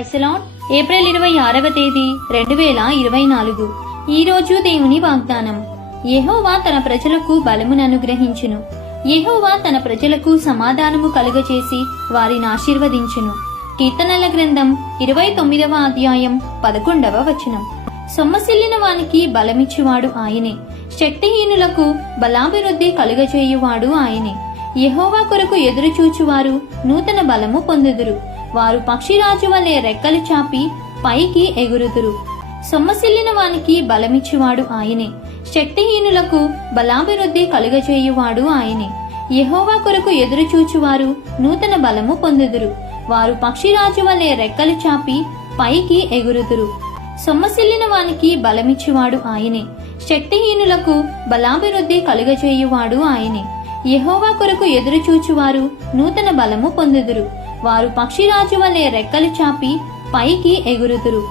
ఐసలాన్ April ఇరవై ఆరవ తేదీ రెండు వేల ఇరవై నాలుగు. ఈ రోజు దేవుని వాగ్దానం. యెహోవా తన ప్రజలకు బలమును అనుగ్రహించును. యెహోవా తన ప్రజలకు సమాధానము కలుగచేసి వారిని ఆశీర్వదించును. కీర్తనల గ్రంథం ఇరవై తొమ్మిదవ అధ్యాయం పదకొండవ వచనం. సొమ్మసిల్లిన వానికి బలమిచ్చువాడు ఆయనే. శక్తిహీనులకు బలాభివృద్ధి కలుగచేయువాడు ఆయనే. యెహోవా కొరకు ఎదురుచూచువారు నూతన బలము పొందుదురు. వారు పక్షిరాజు వలె రెక్కలు చాపి పైకి ఎగురుదురు. సొమ్మసిల్లిన వానికి బలమిచ్చువాడు ఆయనే. శక్తిహీనులకు బలాభివృద్ధి కలుగజేయువాడు ఆయనే. యహోవా కొరకు ఎదురుచూచువారు నూతన బలము పొందుదురు. వారు పక్షిరాజు వలె రెక్కలు చాపి పైకి ఎగురుదురు. సొమ్మసిల్లిన వానికి బలమిచ్చువాడు ఆయనే. శక్తిహీనులకు బలాభివృద్ధి కలుగజేయువాడు ఆయనే. యహోవా కొరకు ఎదురుచూచువారు నూతన బలము పొందుదురు. వారు పక్షిరాజు వలె రెక్కలు చాపి పైకి ఎగురుదురు.